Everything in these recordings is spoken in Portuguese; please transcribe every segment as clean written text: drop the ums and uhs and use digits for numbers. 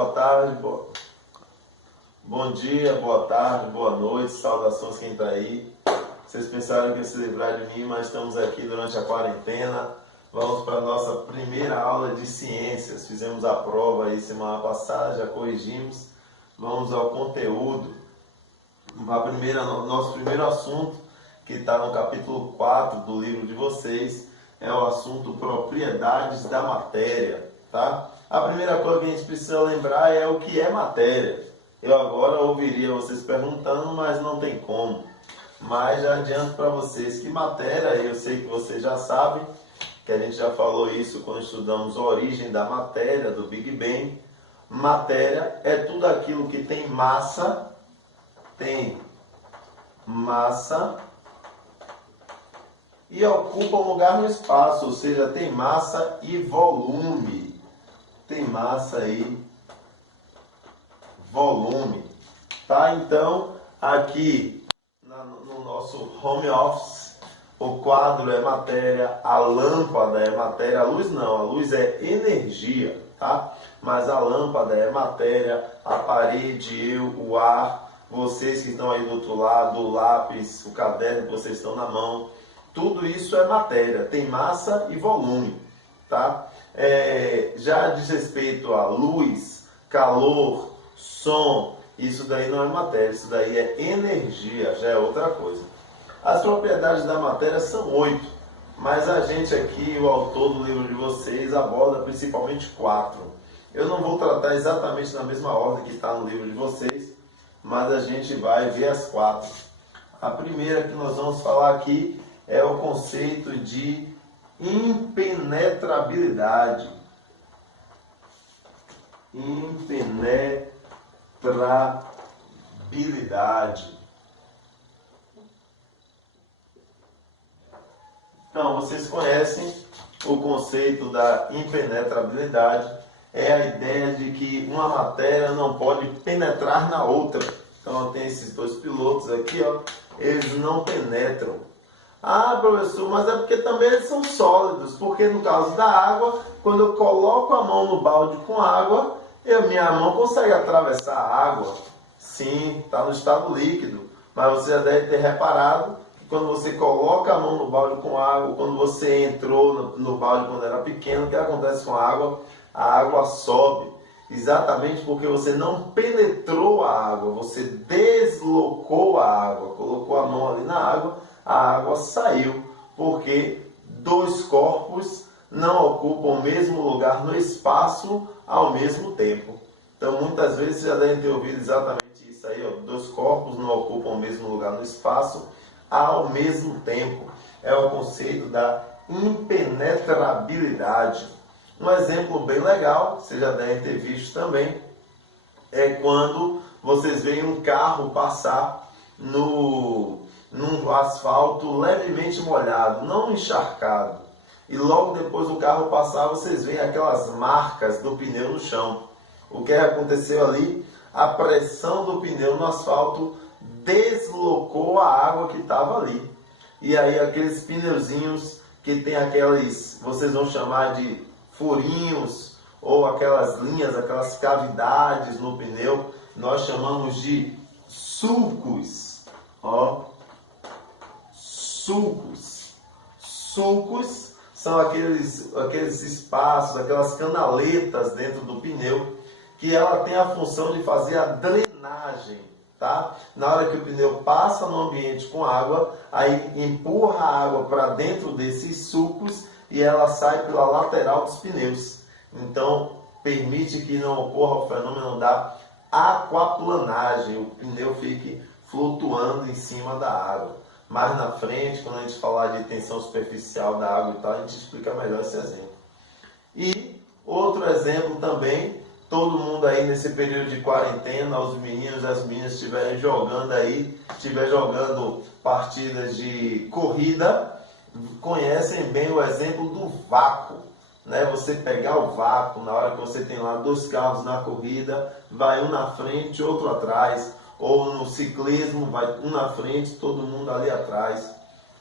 boa tarde, bom dia, boa tarde, boa noite, saudações quem está aí. Vocês pensaram que ia se livrar de mim, mas estamos aqui durante a quarentena. Vamos para a nossa primeira aula de ciências. Fizemos a prova aí semana passada, já corrigimos. Vamos ao conteúdo. Nosso primeiro assunto, que está no capítulo 4 do livro de vocês, é o assunto propriedades da matéria, tá? A primeira coisa que a gente precisa lembrar é o que é matéria. Eu agora ouviria vocês perguntando, mas não tem como. Mas já adianto para vocês que matéria, eu sei que vocês já sabem, que a gente já falou isso quando estudamos a origem da matéria, do Big Bang. Matéria é tudo aquilo que tem massa e ocupa um lugar no espaço, ou seja, tem massa e volume. Tem massa e volume. Tá? Então, aqui no nosso home office, o quadro é matéria, a lâmpada é matéria, a luz não, a luz é energia, tá? Mas a lâmpada é matéria, a parede, eu, o ar, vocês que estão aí do outro lado, o lápis, o caderno que vocês estão na mão, tudo isso é matéria, tem massa e volume, tá? Já diz respeito a luz, calor, som, isso daí não é matéria, isso daí é energia, já é outra coisa. As propriedades da matéria são 8, mas a gente aqui, o autor do livro de vocês, aborda principalmente 4. Eu não vou tratar exatamente na mesma ordem que está no livro de vocês, mas a gente vai ver as 4. A primeira que nós vamos falar aqui é o conceito de impenetrabilidade. Impenetrabilidade. Então, vocês conhecem o conceito da impenetrabilidade. É a ideia de que uma matéria não pode penetrar na outra. Então, tem esses dois pilotos aqui, ó, eles não penetram. Ah, professor, mas é porque também eles são sólidos. Porque no caso da água, quando eu coloco a mão no balde com água, minha mão consegue atravessar a água. Sim, está no estado líquido. Mas você já deve ter reparado que quando você coloca a mão no balde com água, quando você entrou no balde quando era pequeno, o que acontece com a água? A água sobe. Exatamente porque você não penetrou a água, você deslocou a água, colocou a mão ali na água, a água saiu, porque dois corpos não ocupam o mesmo lugar no espaço ao mesmo tempo. Então, muitas vezes, já devem ter ouvido exatamente isso aí, ó, dois corpos não ocupam o mesmo lugar no espaço ao mesmo tempo. É o conceito da impenetrabilidade. Um exemplo bem legal, vocês já devem ter visto também, é quando vocês veem um carro passar num asfalto levemente molhado, não encharcado. E logo depois do carro passar, vocês veem aquelas marcas do pneu no chão. O que aconteceu ali? A pressão do pneu no asfalto deslocou a água que estava ali. E aí aqueles pneuzinhos que tem aqueles, vocês vão chamar de furinhos, ou aquelas linhas, aquelas cavidades no pneu, nós chamamos de sulcos. Ó, sulcos. Sulcos são aqueles espaços, aquelas canaletas dentro do pneu, que ela tem a função de fazer a drenagem, tá? Na hora que o pneu passa no ambiente com água, aí empurra a água para dentro desses sulcos e ela sai pela lateral dos pneus. Então, permite que não ocorra o fenômeno da aquaplanagem, o pneu fique flutuando em cima da água. Mais na frente, quando a gente falar de tensão superficial da água e tal, a gente explica melhor esse exemplo. E outro exemplo também, todo mundo aí nesse período de quarentena, os meninos e as meninas estiverem jogando aí, jogando partidas de corrida, conhecem bem o exemplo do vácuo, né? Você pegar o vácuo, na hora que você tem lá dois carros na corrida, vai um na frente, outro atrás, ou no ciclismo, vai um na frente, todo mundo ali atrás.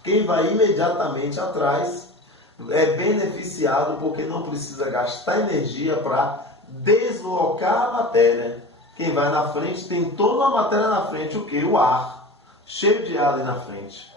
Quem vai imediatamente atrás é beneficiado porque não precisa gastar energia para deslocar a matéria. Quem vai na frente tem toda a matéria na frente, o que? O ar, cheio de ar ali na frente.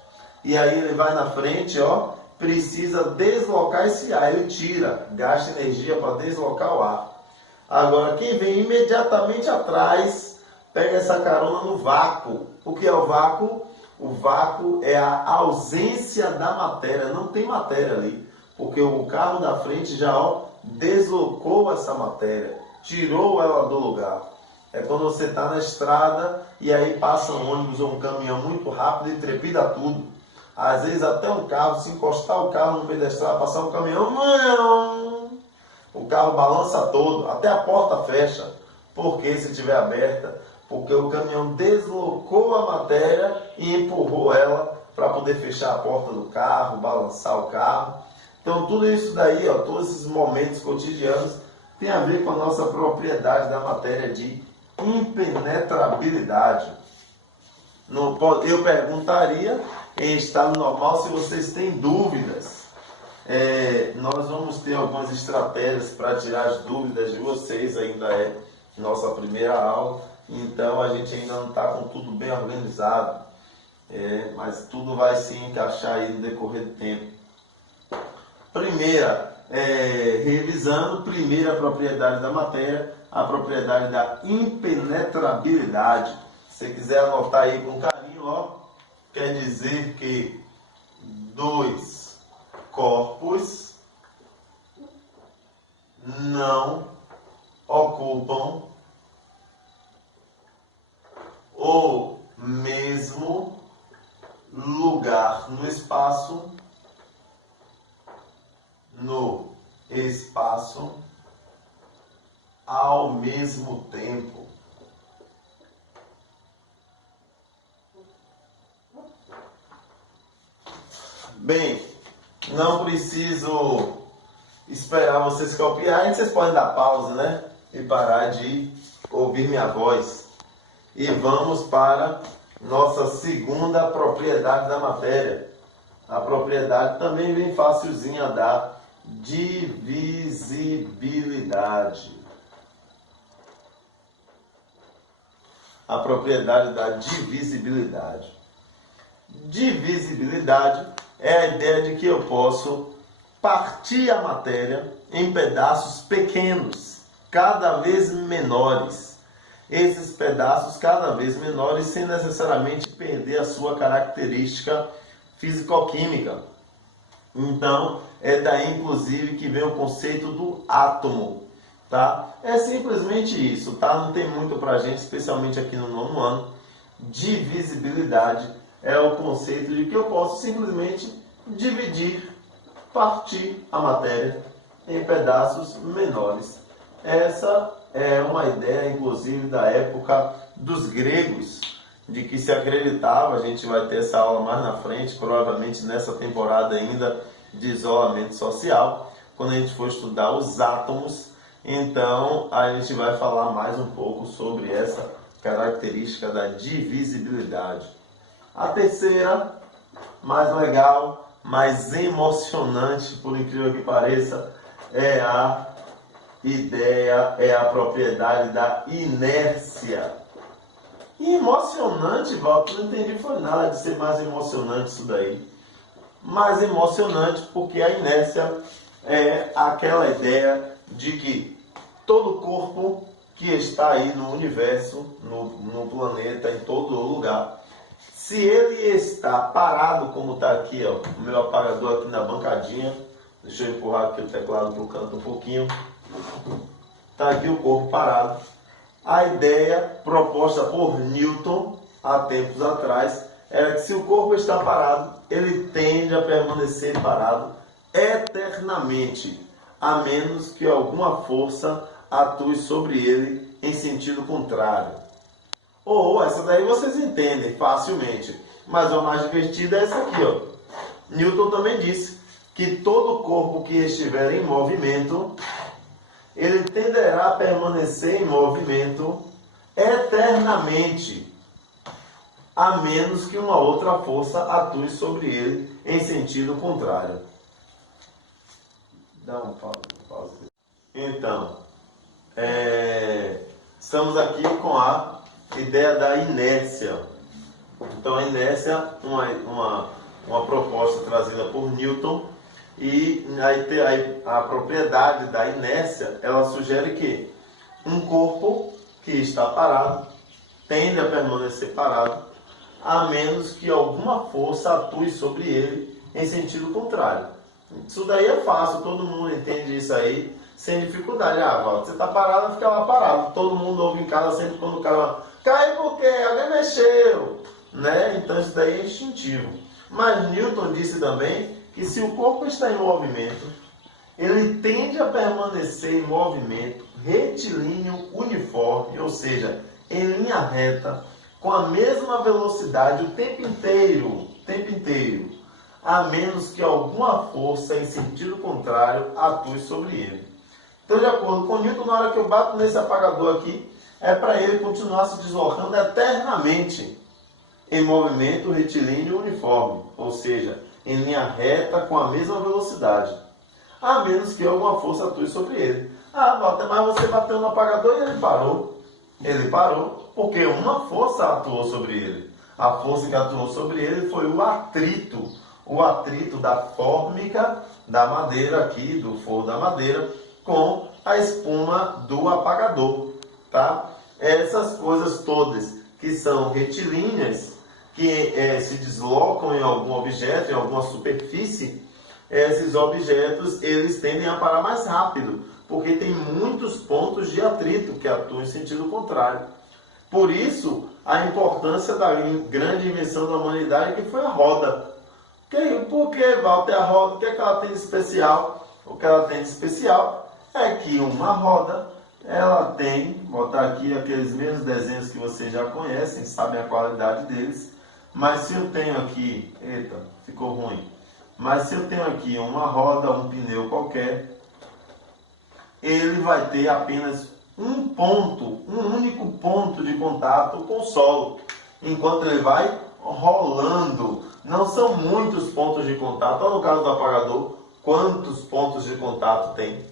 E aí ele vai na frente, ó, precisa deslocar esse ar, ele tira, gasta energia para deslocar o ar. Agora, quem vem imediatamente atrás, pega essa carona no vácuo. O que é o vácuo? O vácuo é a ausência da matéria, não tem matéria ali, porque o carro da frente já, ó, deslocou essa matéria, tirou ela do lugar. É quando você está na estrada e aí passa um ônibus ou um caminhão muito rápido e trepida tudo. Às vezes até um carro, se encostar o carro no meio da estrada, passar um caminhão, não! O carro balança todo, até a porta fecha. Por que se estiver aberta? Porque o caminhão deslocou a matéria e empurrou ela para poder fechar a porta do carro, balançar o carro. Então tudo isso daí, ó, todos esses momentos cotidianos tem a ver com a nossa propriedade da matéria de impenetrabilidade. Eu perguntaria em estado normal se vocês têm dúvidas. Nós vamos ter algumas estratégias para tirar as dúvidas de vocês, ainda é nossa primeira aula, então a gente ainda não está com tudo bem organizado, mas tudo vai se encaixar aí no decorrer do tempo. Revisando, primeira propriedade da matéria, a propriedade da impenetrabilidade. Se você quiser anotar aí com carinho, ó, quer dizer que dois corpos não ocupam o mesmo lugar no espaço ao mesmo tempo. Bem, não preciso esperar vocês copiarem, vocês podem dar pausa, né? E parar de ouvir minha voz. E vamos para nossa segunda propriedade da matéria. A propriedade também bem facilzinha da divisibilidade. A propriedade da divisibilidade. Divisibilidade é a ideia de que eu posso partir a matéria em pedaços pequenos, cada vez menores. Esses pedaços cada vez menores sem necessariamente perder a sua característica físico-química. Então, é daí inclusive que vem o conceito do átomo, tá? É simplesmente isso, tá? Não tem muito pra gente, especialmente aqui no nono ano. Divisibilidade é o conceito de que eu posso simplesmente dividir, partir a matéria em pedaços menores. Essa é uma ideia, inclusive, da época dos gregos, de que se acreditava, a gente vai ter essa aula mais na frente, provavelmente nessa temporada ainda de isolamento social, quando a gente for estudar os átomos, então a gente vai falar mais um pouco sobre essa característica da divisibilidade. A terceira, mais legal, mais emocionante, por incrível que pareça, é a propriedade da inércia. E emocionante, Walter, não entendi foi nada de ser mais emocionante isso daí. Mais emocionante porque a inércia é aquela ideia de que todo corpo que está aí no universo, no planeta, em todo lugar, se ele está parado, como está aqui, ó, o meu apagador aqui na bancadinha, deixa eu empurrar aqui o teclado para o canto um pouquinho, está aqui o corpo parado. A ideia proposta por Newton há tempos atrás era que se o corpo está parado, ele tende a permanecer parado eternamente, a menos que alguma força atue sobre ele em sentido contrário. Ou essa daí vocês entendem facilmente, mas a mais divertida é essa aqui, ó. Newton também disse que todo corpo que estiver em movimento, ele tenderá a permanecer em movimento eternamente, a menos que uma outra força atue sobre ele em sentido contrário. Dá um pausa. Então, estamos aqui com a ideia da inércia. Então a inércia, uma proposta trazida por Newton, e aí a propriedade da inércia, ela sugere que um corpo que está parado tende a permanecer parado, a menos que alguma força atue sobre ele em sentido contrário. Isso daí é fácil, todo mundo entende isso aí sem dificuldade. Walter, você está parado, fica lá parado. Todo mundo ouve em casa sempre quando o cara cai porque alguém mexeu, né? Então isso daí é instintivo. Mas Newton disse também que se o corpo está em movimento, ele tende a permanecer em movimento retilíneo uniforme, ou seja, em linha reta, com a mesma velocidade o tempo inteiro, a menos que alguma força em sentido contrário atue sobre ele. Então, de acordo com Newton, na hora que eu bato nesse apagador aqui, é para ele continuar se deslocando eternamente em movimento retilíneo uniforme, ou seja, em linha reta com a mesma velocidade, a menos que alguma força atue sobre ele. Walter, mas você bateu no apagador e ele parou. Ele parou porque uma força atuou sobre ele. A força que atuou sobre ele foi o atrito da fórmica da madeira aqui, do forro da madeira, com a espuma do apagador, tá? Essas coisas todas que são retilíneas, que se deslocam em algum objeto, em alguma superfície, esses objetos eles tendem a parar mais rápido, porque tem muitos pontos de atrito que atuam em sentido contrário. Por isso, a importância da grande invenção da humanidade, que foi a roda. Por que, Walter, a roda? O que ela tem de especial? O que ela tem de especial é que uma roda, ela tem, vou botar aqui aqueles mesmos desenhos que vocês já conhecem, sabem a qualidade deles, mas se eu tenho aqui, eita, ficou ruim, mas se eu tenho aqui uma roda, um pneu qualquer, ele vai ter apenas um único ponto de contato com o solo, enquanto ele vai rolando. Não são muitos pontos de contato. Olha no caso do apagador, quantos pontos de contato tem.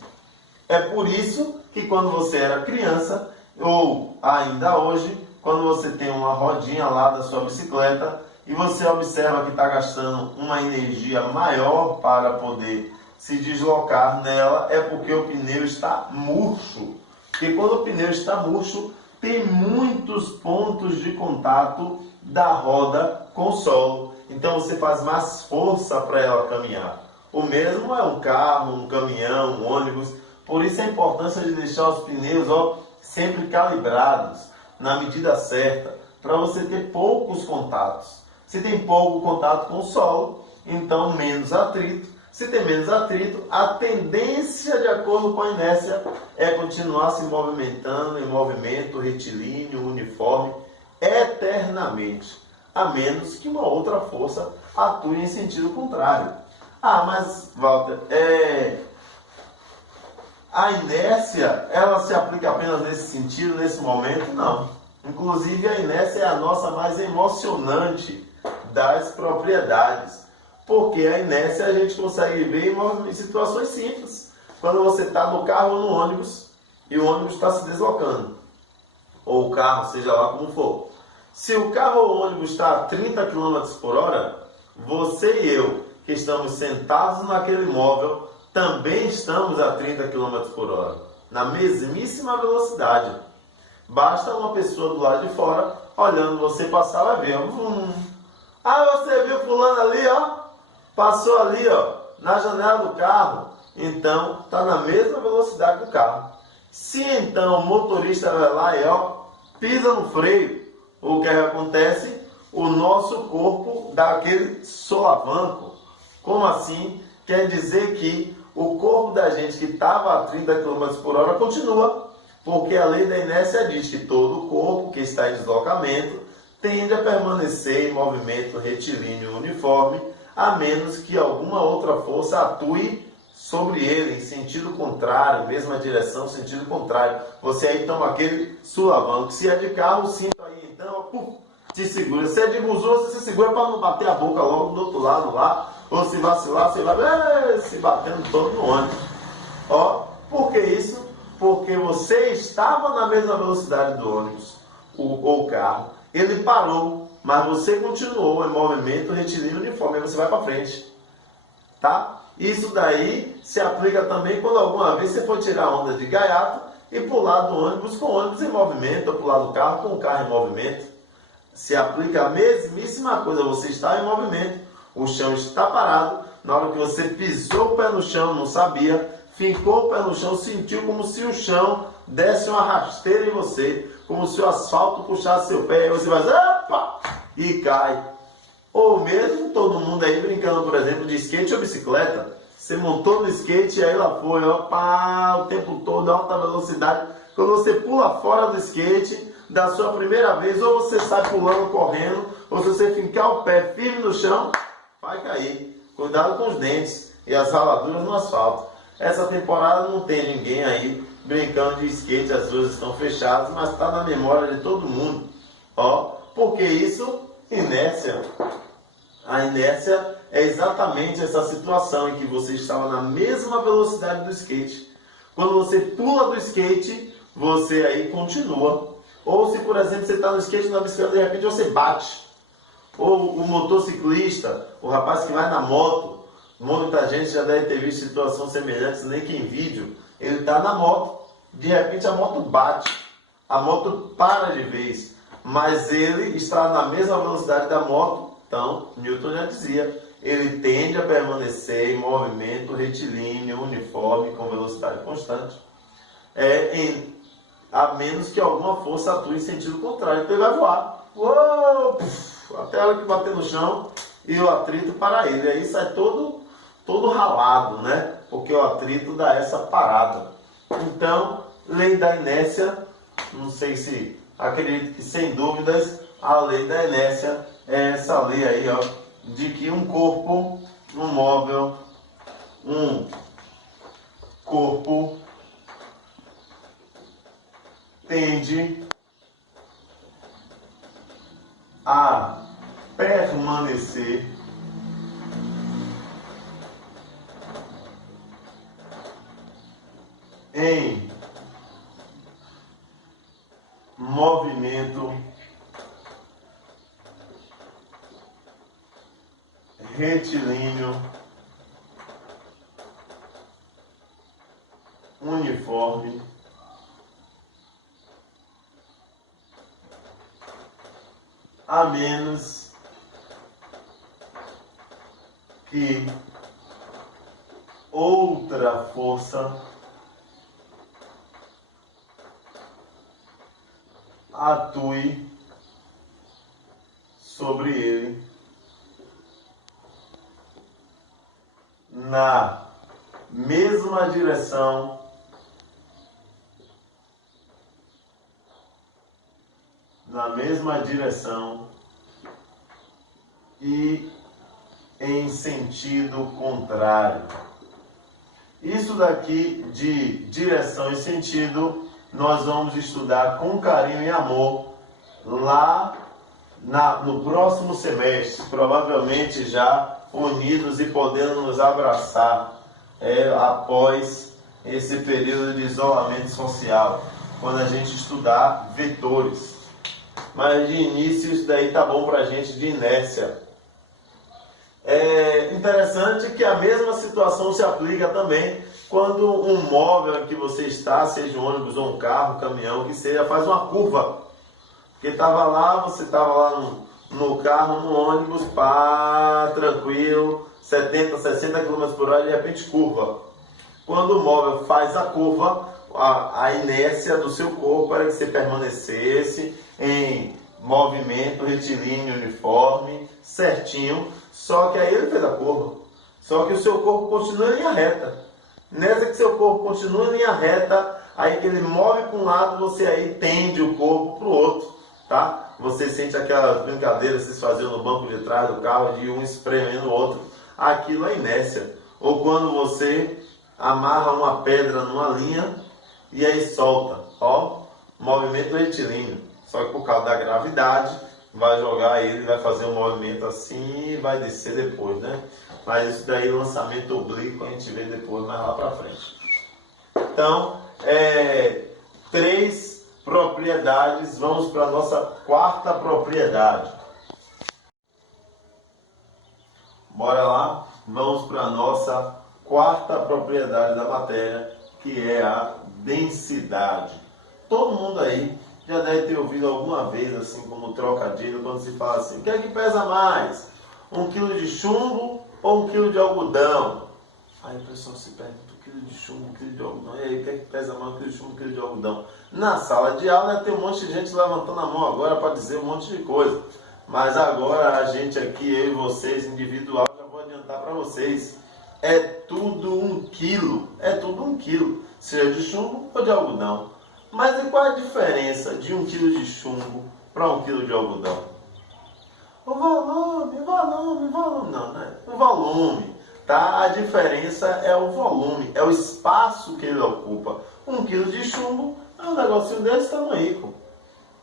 É por isso que quando você era criança, ou ainda hoje, quando você tem uma rodinha lá da sua bicicleta e você observa que está gastando uma energia maior para poder se deslocar nela, é porque o pneu está murcho. Porque quando o pneu está murcho, tem muitos pontos de contato da roda com o solo. Então você faz mais força para ela caminhar. O mesmo é um carro, um caminhão, um ônibus. Por isso a importância de deixar os pneus sempre calibrados, na medida certa, para você ter poucos contatos. Se tem pouco contato com o solo, então menos atrito. Se tem menos atrito, a tendência, de acordo com a inércia, é continuar se movimentando em movimento retilíneo, uniforme, eternamente, a menos que uma outra força atue em sentido contrário. Mas, Walter, a inércia, ela se aplica apenas nesse sentido, nesse momento? Não. Inclusive, a inércia é a nossa mais emocionante das propriedades. Porque a inércia a gente consegue ver em situações simples. Quando você está no carro ou no ônibus e o ônibus está se deslocando. Ou o carro, seja lá como for. Se o carro ou o ônibus está a 30 km por hora, você e eu, que estamos sentados naquele móvel, também estamos a 30 km por hora. Na mesmíssima velocidade. Basta uma pessoa do lado de fora, olhando você passar, vai ver. Você viu fulano ali, passou ali, na janela do carro. Então, está na mesma velocidade do carro. Se então o motorista vai lá e pisa no freio, o que acontece? O nosso corpo dá aquele solavanco. Como assim? Quer dizer que o corpo da gente que estava a 30 km por hora continua. Porque a lei da inércia diz que todo corpo que está em deslocamento tende a permanecer em movimento retilíneo uniforme, a menos que alguma outra força atue sobre ele em sentido contrário, mesma direção, sentido contrário. Você aí toma aquele sulavanco. Se é de carro, o cinto aí então, te segura. Se é de busão, você se segura para não bater a boca logo do outro lado lá, ou se vacilar, você vai se batendo todo no ônibus. Por que isso? porque você estava na mesma velocidade do ônibus ou carro, ele parou, mas você continuou em movimento retilíneo uniforme, aí você vai para frente, tá? Isso daí se aplica também quando alguma vez você for tirar onda de gaiato e pular do ônibus com o ônibus em movimento, ou pular do carro com o carro em movimento. Se aplica a mesmíssima coisa, você está em movimento, o chão está parado, na hora que você pisou o pé no chão, não sabia, ficou o pé no chão, sentiu como se o chão desse uma rasteira em você, como se o asfalto puxasse seu pé, e você vai, opa, e cai. Ou mesmo todo mundo aí brincando, por exemplo, de skate ou bicicleta. Você montou no skate e aí lá foi, opa, o tempo todo, alta velocidade. Quando você pula fora do skate, da sua primeira vez, ou você sai pulando, correndo, ou se você fincar o pé firme no chão, vai cair. Cuidado com os dentes e as raladuras no asfalto. Essa temporada não tem ninguém aí brincando de skate, as ruas estão fechadas, mas está na memória de todo mundo. Ó, porque isso, inércia. A inércia é exatamente essa situação em que você estava na mesma velocidade do skate. Quando você pula do skate, você aí continua. Ou se, por exemplo, você está no skate na bicicleta, de repente você bate. Ou o motociclista, o rapaz que vai na moto, muita gente já deve ter visto situações semelhantes, nem que em vídeo. Ele está na moto, de repente a moto bate, a moto para de vez, mas ele está na mesma velocidade da moto, então Newton já dizia, ele tende a permanecer em movimento retilíneo, uniforme, com velocidade constante, a menos que alguma força atue em sentido contrário, então ele vai voar. Uou, até a hora que bater no chão e o atrito para ele. Aí sai todo ralado, né? Porque o atrito dá essa parada. Então, lei da inércia, não sei se, acredito que sem dúvidas, a lei da inércia é essa lei aí, ó, de que um corpo, um móvel, um corpo tende a permanecer em movimento retilíneo uniforme a menos que outra força atue sobre ele na mesma direção e em sentido contrário. Isso daqui de direção e sentido nós vamos estudar com carinho e amor lá no próximo semestre, provavelmente já unidos e podendo nos abraçar após esse período de isolamento social, quando a gente estudar vetores. Mas de início isso daí tá bom para a gente de inércia. É interessante que a mesma situação se aplica também quando um móvel em que você está, seja um ônibus ou um carro, um caminhão, que seja, faz uma curva. Porque estava lá, você estava lá no carro, no ônibus, pá, tranquilo, 70, 60 km por hora, de repente curva. Quando o móvel faz a curva, a inércia do seu corpo era que você permanecesse em movimento retilíneo uniforme, certinho, só que aí ele fez a curva. Só que o seu corpo continua em linha reta. Nessa que seu corpo continua em linha reta, aí que ele move para um lado, você aí tende o corpo para o outro, tá? Você sente aquelas brincadeiras que vocês faziam no banco de trás do carro, de um espremendo o outro. Aquilo é inércia. Ou quando você amarra uma pedra numa linha e aí solta, ó, movimento retilíneo. Só que por causa da gravidade, vai jogar ele, vai fazer um movimento assim e vai descer depois, né? Mas isso daí, lançamento oblíquo, a gente vê depois, mais lá pra frente. Então, três propriedades. Vamos para a nossa quarta propriedade. Bora lá, vamos para a nossa quarta propriedade da matéria, que é a densidade. Todo mundo aí já deve ter ouvido alguma vez, assim como trocadilho, quando se fala assim: o que é que pesa mais? 1 quilo de chumbo ou 1 quilo de algodão? Aí o pessoal se pergunta: 1 quilo de chumbo, 1 quilo de algodão. E aí, o que é que pesa mais? 1 quilo de chumbo, 1 quilo de algodão? Na sala de aula tem um monte de gente levantando a mão agora para dizer um monte de coisa. Mas agora a gente aqui, eu e vocês, individual, já vou adiantar para vocês. É tudo 1 quilo. É tudo 1 quilo. Seja de chumbo ou de algodão. Mas e qual a diferença de 1 quilo de chumbo para 1 quilo de algodão? O volume. Não, né? O volume, tá? A diferença é o volume, é o espaço que ele ocupa. 1 quilo de chumbo é um negocinho desse tamanho.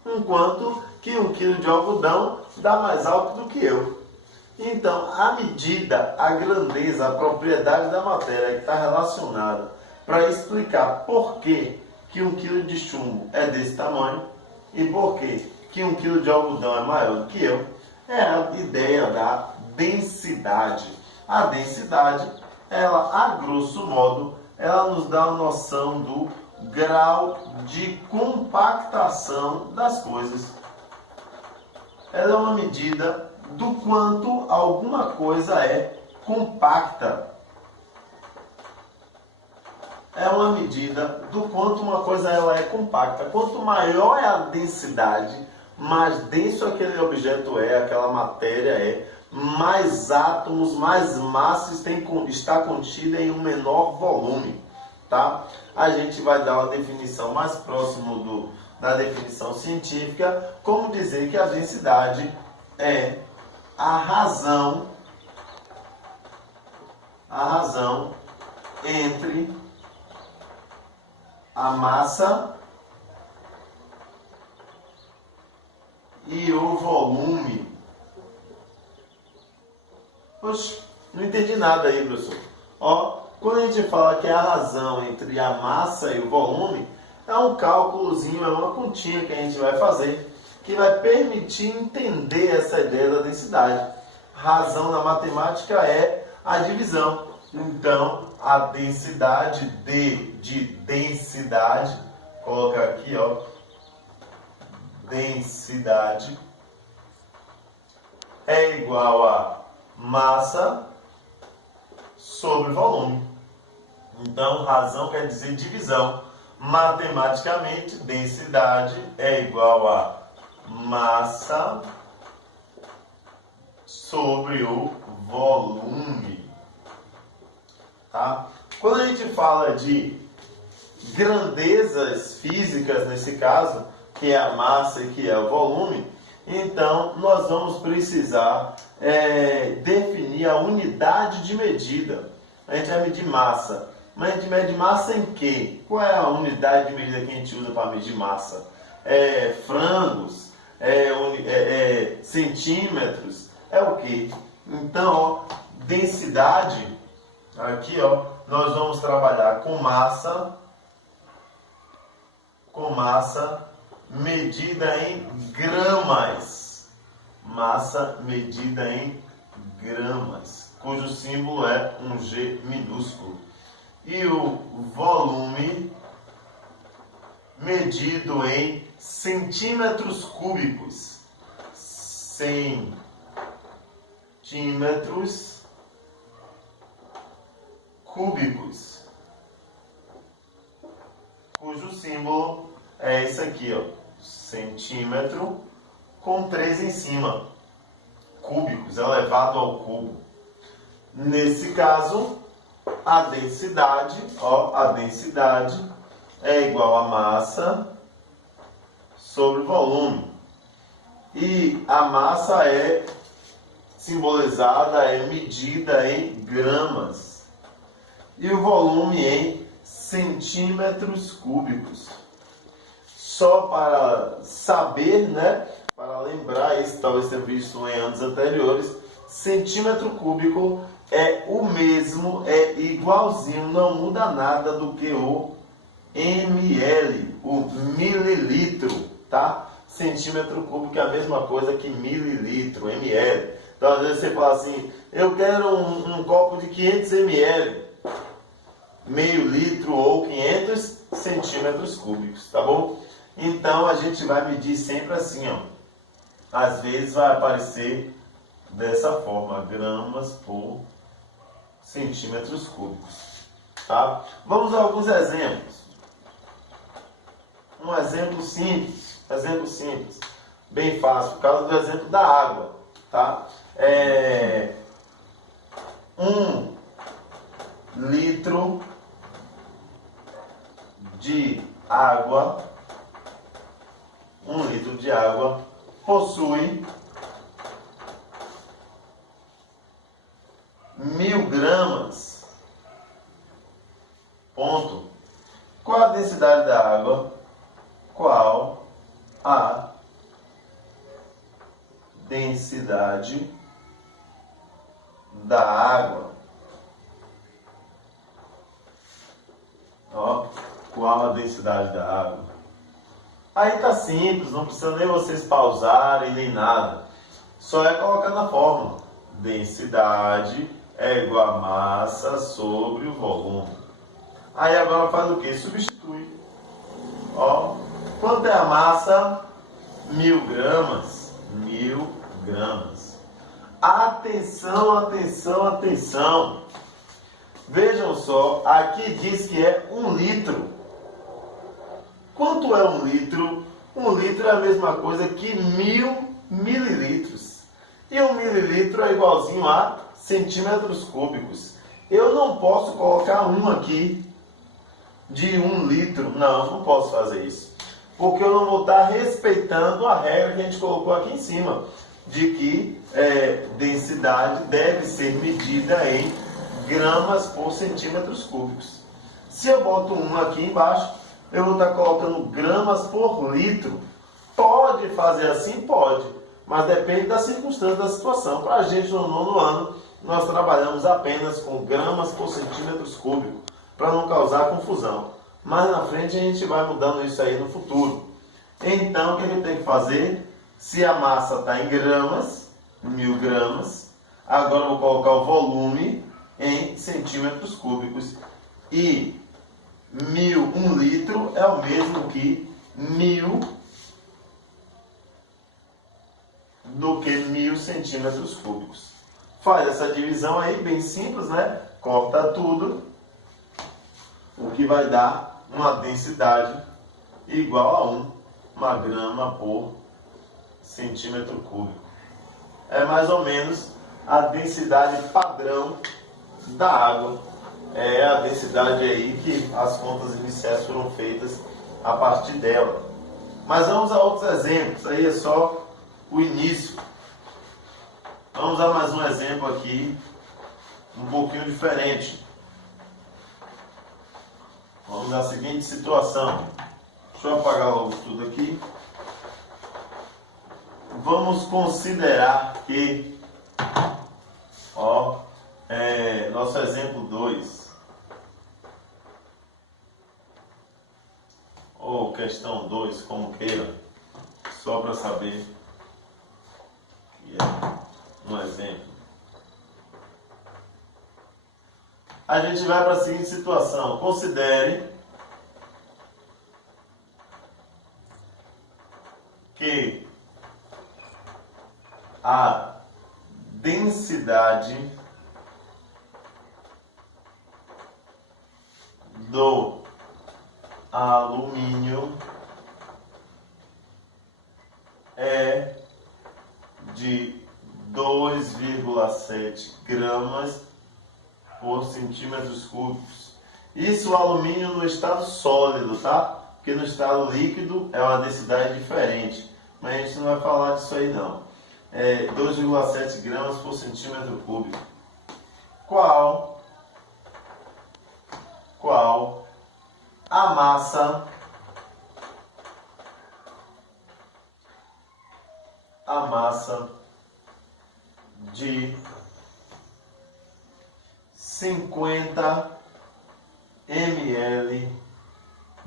Enquanto que 1 quilo de algodão dá mais alto do que eu. Então, a medida, a grandeza, a propriedade da matéria que está relacionada para explicar por que 1 quilo de chumbo é desse tamanho e por que 1 quilo de algodão é maior do que eu, é a ideia da densidade. A densidade, ela, a grosso modo, ela nos dá uma noção do grau de compactação das coisas. Ela é uma medida do quanto alguma coisa é compacta. É uma medida do quanto uma coisa ela é compacta. Quanto maior é a densidade, mais denso aquele objeto é, aquela matéria é, mais átomos, mais massa está contida em um menor volume. Tá? A gente vai dar uma definição mais próxima da definição científica, como dizer que a densidade é a razão entre a massa e o volume. Poxa, não entendi nada aí, professor. Ó, quando a gente fala que é a razão entre a massa e o volume, é um cálculozinho, é uma continha que a gente vai fazer, que vai permitir entender essa ideia da densidade. Razão na matemática é a divisão. Então, a densidade de densidade, colocar aqui, ó, densidade é igual a massa sobre volume. Então, razão quer dizer divisão. Matematicamente, densidade é igual a massa sobre o volume. Tá? Quando a gente fala de grandezas físicas, nesse caso, que é a massa e que é o volume, então nós vamos precisar definir a unidade de medida. A gente vai medir massa. Mas a gente mede massa em quê? Qual é a unidade de medida que a gente usa para medir massa? Frangos? Centímetros? É o quê? Então, ó, densidade, aqui, ó, nós vamos trabalhar com massa medida em gramas. Massa medida em gramas, cujo símbolo é um G minúsculo. E o volume medido em centímetros cúbicos. Centímetros cúbicos, cujo símbolo é esse aqui, ó, centímetro com 3 em cima, cúbicos, elevado ao cubo. Nesse caso, a densidade é igual a massa sobre volume. E a massa é simbolizada, é medida em gramas. E o volume em centímetros cúbicos. Só para saber, né? Para lembrar, isso talvez tenha visto em anos anteriores, centímetro cúbico é o mesmo, é igualzinho, não muda nada do que o ml, o mililitro, tá? Centímetro cúbico é a mesma coisa que mililitro, ml. Então, às vezes você fala assim, eu quero um copo de 500 ml, meio litro ou 500 centímetros cúbicos, tá bom? Então, a gente vai medir sempre assim, ó. Às vezes vai aparecer dessa forma, gramas por centímetros cúbicos, tá? Vamos a alguns exemplos. Um exemplo simples, bem fácil, por causa do exemplo da água, tá? 1 litro de água, 1 litro de água possui 1000 gramas, ponto. Qual a densidade da água? Qual a densidade da água? Ó, qual a densidade da água? Aí tá simples, não precisa nem vocês pausarem nem nada. Só é colocar na fórmula. Densidade é igual a massa sobre o volume. Aí agora faz o que? Substitui. Ó, quanto é a massa? 1000 gramas. 1000 gramas. Atenção, atenção, atenção. Vejam só, aqui diz que é 1 litro. Quanto é 1 litro? 1 litro é a mesma coisa que 1000 mililitros. E 1 mililitro é igualzinho a centímetros cúbicos. Eu não posso colocar um aqui de 1 litro. Não posso fazer isso. Porque eu não vou estar respeitando a regra que a gente colocou aqui em cima. De que densidade deve ser medida em gramas por centímetros cúbicos. Se eu boto um aqui embaixo, eu vou estar colocando gramas por litro. Pode fazer assim? Pode. Mas depende da circunstância, da situação. Para a gente, no 9º ano, nós trabalhamos apenas com gramas por centímetros cúbicos, para não causar confusão. Mas na frente a gente vai mudando isso aí no futuro. Então, o que a gente tem que fazer? Se a massa está em gramas, 1000 gramas, agora eu vou colocar o volume em centímetros cúbicos. E 1 litro é o mesmo que 1000 do que 1000 centímetros cúbicos. Faz essa divisão aí, bem simples, né? Corta tudo, o que vai dar uma densidade igual a 1 grama por centímetro cúbico. É mais ou menos a densidade padrão da água. É a densidade aí que as contas iniciais foram feitas a partir dela. Mas vamos a outros exemplos. Aí é só o início. Vamos a mais um exemplo aqui, um pouquinho diferente. Vamos à seguinte situação. Deixa eu apagar logo tudo aqui. Vamos considerar que, nosso exemplo 2, ou questão 2, como queira, só para saber que é um exemplo. A gente vai para a seguinte situação. Considere que a densidade do alumínio é de 2,7 gramas por centímetros cúbicos. Isso o alumínio no estado sólido, tá? Porque no estado líquido é uma densidade diferente. Mas a gente não vai falar disso aí não. 2,7 gramas por centímetro cúbico. Qual a massa de 50 ml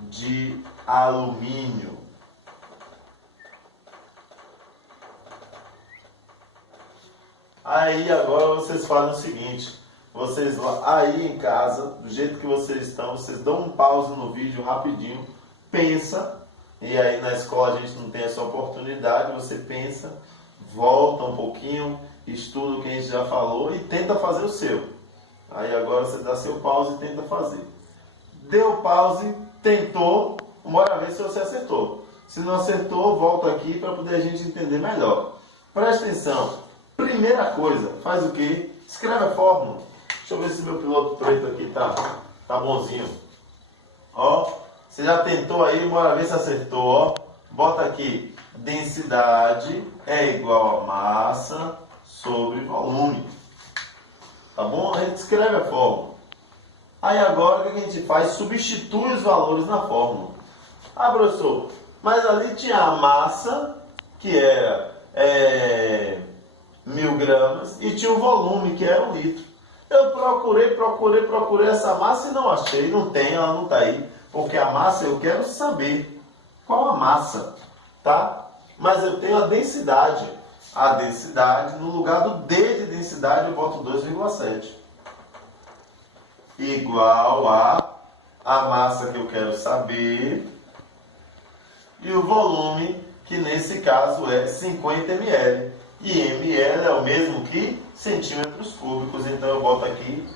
de alumínio. Aí agora vocês fazem o seguinte, vocês aí em casa, do jeito que vocês estão, vocês dão um pause no vídeo rapidinho, pensa, e aí na escola a gente não tem essa oportunidade, você pensa, volta um pouquinho, estuda o que a gente já falou e tenta fazer o seu. Aí agora você dá seu pause e tenta fazer. Deu pause, tentou, bora ver se você acertou. Se não acertou, volta aqui para poder a gente entender melhor. Presta atenção. Primeira coisa, faz o quê? Escreve a fórmula. Deixa eu ver se meu piloto preto aqui tá bonzinho. Ó, você já tentou aí, bora ver se acertou, ó. Bota aqui, densidade é igual a massa sobre volume. Tá bom? A gente escreve a fórmula. Aí agora o que a gente faz? Substitui os valores na fórmula. Ah, professor, mas ali tinha a massa, que era 1000 gramas, e tinha o volume, que era 1 litro. Eu procurei essa massa e não achei. Não tem, ela não está aí. Porque a massa eu quero saber qual a massa, tá? Mas eu tenho a densidade. A densidade, no lugar do D de densidade, eu boto 2,7. Igual a massa que eu quero saber e o volume, que nesse caso é 50 ml. E ml é o mesmo que centímetros cúbicos, então eu boto aqui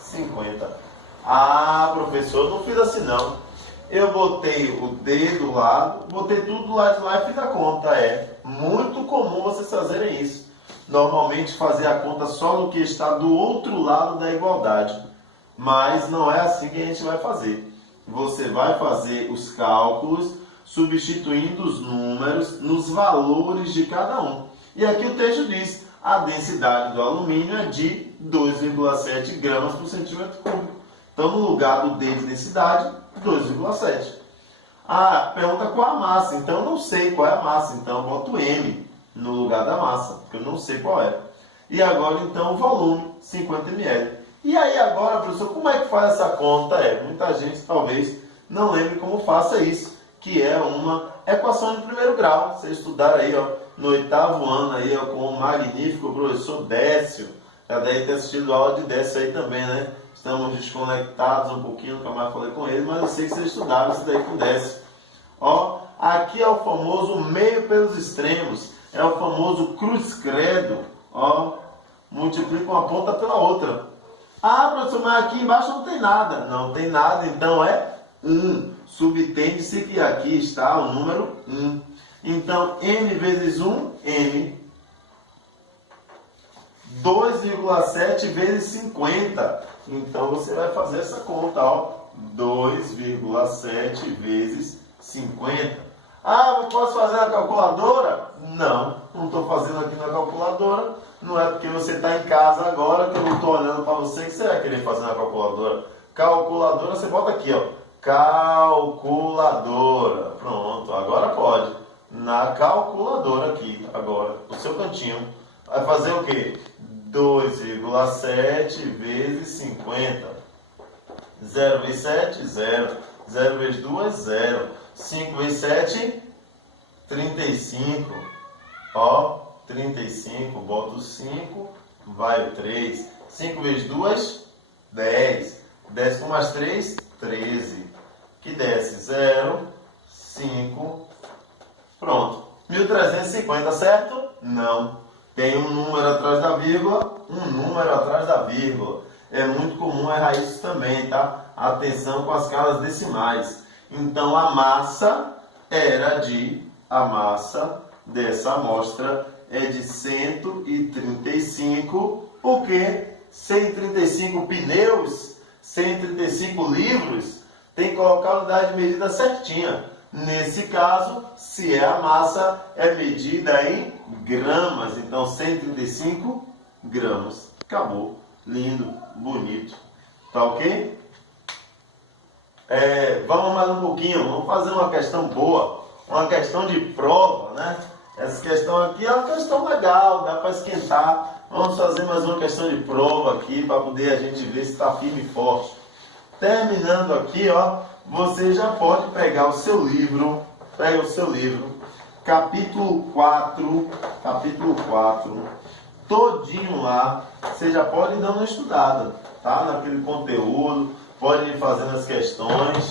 50. Ah, professor, não fiz assim não. Eu botei o D do lado, botei tudo do lado de lá e fiz a conta. É muito comum vocês fazerem isso. Normalmente fazer a conta só no que está do outro lado da igualdade. Mas não é assim que a gente vai fazer. Você vai fazer os cálculos substituindo os números nos valores de cada um. E aqui o texto diz, a densidade do alumínio é de 2,7 gramas por centímetro cúbico. Então, no lugar do D de densidade, 2,7. Ah, pergunta qual a massa. Então, eu não sei qual é a massa. Então, eu boto M no lugar da massa, porque eu não sei qual é. E agora, então, o volume, 50 ml. E aí, agora, professor, como é que faz essa conta? Muita gente, talvez, não lembre como faça isso, que é uma equação de primeiro grau. Vocês estudaram aí, ó, no 8º ano, aí, ó, com o magnífico professor Décio. Já deve ter assistido a aula de Décio aí também, né? Estamos desconectados um pouquinho, nunca mais falei com ele, mas eu sei que vocês estudaram isso daí com Décio. Ó, aqui é o famoso meio pelos extremos, é o famoso cruz credo, ó, multiplica uma ponta pela outra. Ah, professor, mas aqui embaixo não tem nada. Não tem nada, então é 1. Subtende-se que aqui está o número 1. Então, m vezes 1, m. 2,7 vezes 50. Então, você vai fazer essa conta, ó. 2,7 vezes 50. Ah, eu posso fazer na calculadora? Não, não estou fazendo aqui na calculadora. Não é porque você está em casa agora que eu não estou olhando para você que você vai querer fazer na calculadora. Calculadora, você bota aqui, ó. Calculadora. Pronto, agora pode. Na calculadora aqui, agora, no seu cantinho. Vai fazer o quê? 2,7 vezes 50. 0 vezes 7, 0. 0 vezes 2, 0. 5 vezes 7, 35. Ó, 35, boto 5, vai o 3. 5 vezes 2, 10. 10 com mais 3, 13. Que desce 0, 5. Pronto. 1350, certo? Não. Tem um número atrás da vírgula, um número atrás da vírgula. É muito comum errar isso também, tá? Atenção com as escalas decimais. Então, a massa dessa amostra é de 135, porque 135 pneus, 135 livros, tem que colocar a unidade de medida certinha. Nesse caso, se é a massa, é medida em gramas. Então, 135 gramas. Acabou. Lindo, bonito. Tá ok? Vamos mais um pouquinho. Vamos fazer uma questão boa. Uma questão de prova, né? Essa questão aqui é uma questão legal, dá para esquentar. Vamos fazer mais uma questão de prova aqui para poder a gente ver se está firme e forte. Terminando aqui, ó, você já pode pegar o seu livro, capítulo 4, todinho lá, você já pode ir dando uma estudada, tá? Naquele conteúdo, pode ir fazendo as questões,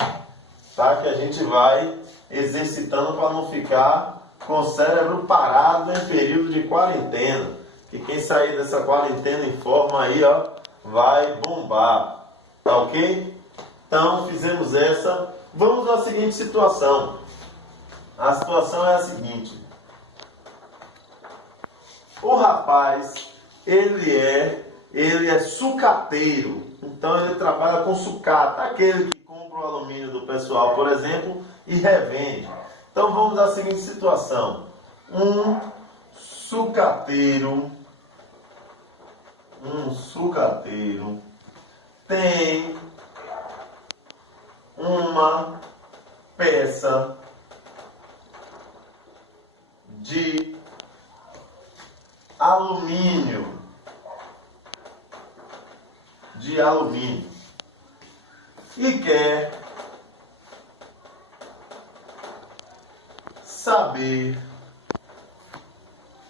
tá? Que a gente vai exercitando para não ficar com o cérebro parado em período de quarentena. Que quem sair dessa quarentena em forma aí, ó, vai bombar, tá ok? Então, fizemos essa. Vamos à seguinte situação. A situação é a seguinte. O rapaz, ele é sucateiro. Então, ele trabalha com sucata. Aquele que compra o alumínio do pessoal, por exemplo, e revende. Então, vamos à seguinte situação. Um sucateiro tem uma peça de alumínio, e quer saber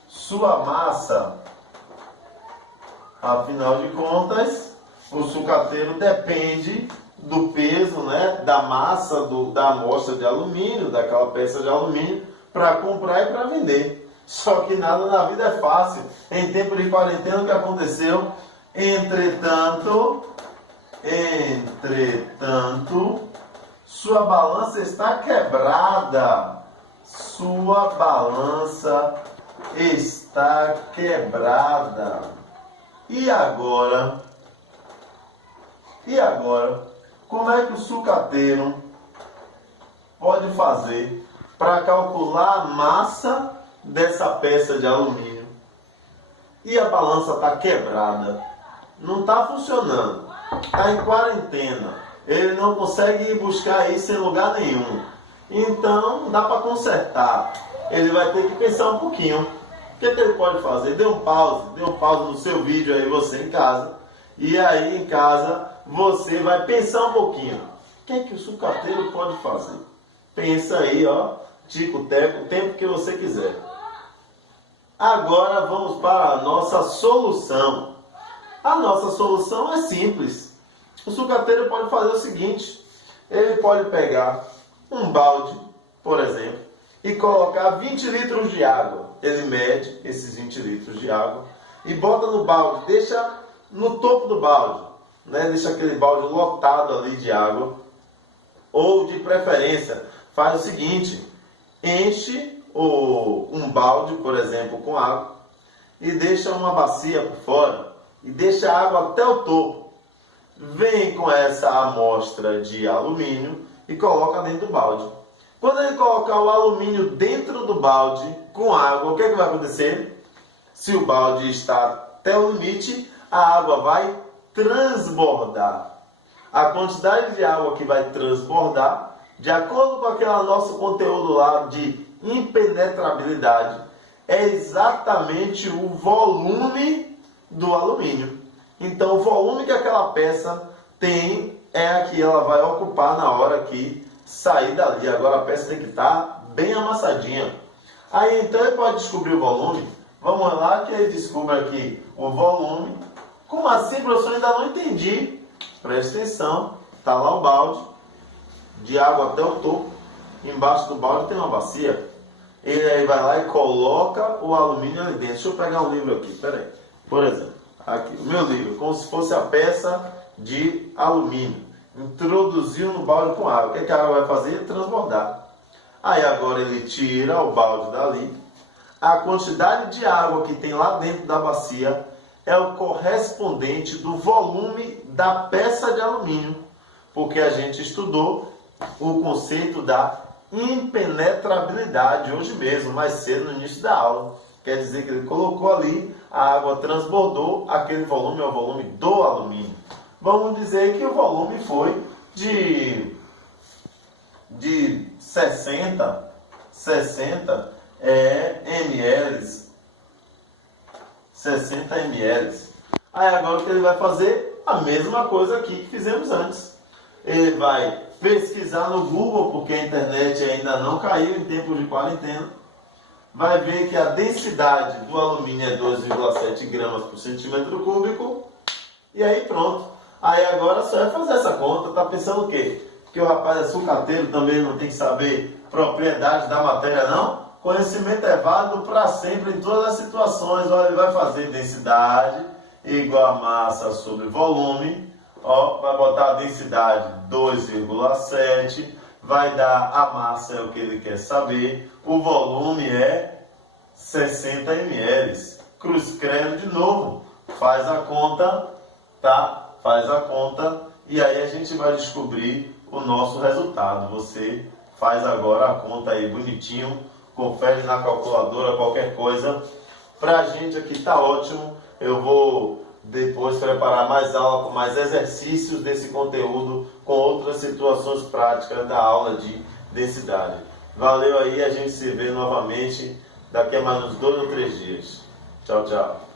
sua massa. Afinal de contas, o sucateiro depende do peso, né, da massa da amostra de alumínio, daquela peça de alumínio, para comprar e para vender. Só que nada na vida é fácil. Em tempo de quarentena, o que aconteceu? Entretanto, sua balança está quebrada. Sua balança está quebrada. E agora, como é que o sucateiro pode fazer para calcular a massa dessa peça de alumínio? E a balança está quebrada, não está funcionando, está em quarentena, ele não consegue ir buscar isso em lugar nenhum. Então, não dá para consertar, ele vai ter que pensar um pouquinho. O que ele pode fazer? Dê um pause no seu vídeo aí, você em casa. E aí em casa você vai pensar um pouquinho. O que é que o sucateiro pode fazer? Pensa aí, ó, tico-teco, o tempo que você quiser. Agora vamos para a nossa solução. A nossa solução é simples. O sucateiro pode fazer o seguinte. Ele pode pegar um balde, por exemplo, e colocar 20 litros de água. Ele mede esses 20 litros de água e bota no balde, deixa no topo do balde, né? Deixa aquele balde lotado ali de água. Ou, de preferência, faz o seguinte, enche um balde, por exemplo, com água e deixa uma bacia por fora e deixa a água até o topo. Vem com essa amostra de alumínio e coloca dentro do balde. Quando ele colocar o alumínio dentro do balde com água, o que é que vai acontecer? Se o balde está até o limite, a água vai transbordar. A quantidade de água que vai transbordar, de acordo com aquele nosso conteúdo lá de impenetrabilidade, é exatamente o volume do alumínio. Então, o volume que aquela peça tem é a que ela vai ocupar na hora que sair dali. Agora a peça tem que estar bem amassadinha. Aí então ele pode descobrir o volume. Vamos lá que ele descobre aqui o volume. Como assim, professor? Eu ainda não entendi. Preste atenção. Está lá o balde de água até o topo. Embaixo do balde tem uma bacia. Ele aí vai lá e coloca o alumínio ali dentro. Deixa eu pegar um livro aqui. Peraí. Por exemplo, aqui o meu livro, como se fosse a peça de alumínio. Introduziu no balde com água. O que a água vai fazer? Transbordar. Aí agora ele tira o balde dali. A quantidade de água que tem lá dentro da bacia é o correspondente do volume da peça de alumínio. Porque a gente estudou o conceito da impenetrabilidade hoje mesmo, mais cedo no início da aula. Quer dizer que ele colocou ali, a água transbordou, aquele volume é o volume do alumínio. Vamos dizer que o volume foi de 60 ml. 60 ml. Aí agora o que ele vai fazer? A mesma coisa aqui que fizemos antes. Ele vai pesquisar no Google, porque a internet ainda não caiu em tempos de quarentena, vai ver que a densidade do alumínio é 2,7 gramas por centímetro cúbico, e aí pronto. Aí agora só é fazer essa conta. Tá pensando o quê? Que o rapaz é sucateiro, também não tem que saber propriedade da matéria, não? Conhecimento é válido para sempre em todas as situações. Olha, ele vai fazer densidade igual a massa sobre volume. Ó, vai botar a densidade 2,7, vai dar a massa, é o que ele quer saber. O volume é 60 ml. Cruz credo de novo. Faz a conta, tá? Faz a conta e aí a gente vai descobrir o nosso resultado. Você faz agora a conta aí bonitinho, confere na calculadora, qualquer coisa. Pra gente aqui tá ótimo. Eu vou depois preparar mais aula com mais exercícios desse conteúdo, com outras situações práticas da aula de densidade. Valeu aí, a gente se vê novamente daqui a mais uns 2 ou 3 dias. Tchau, tchau.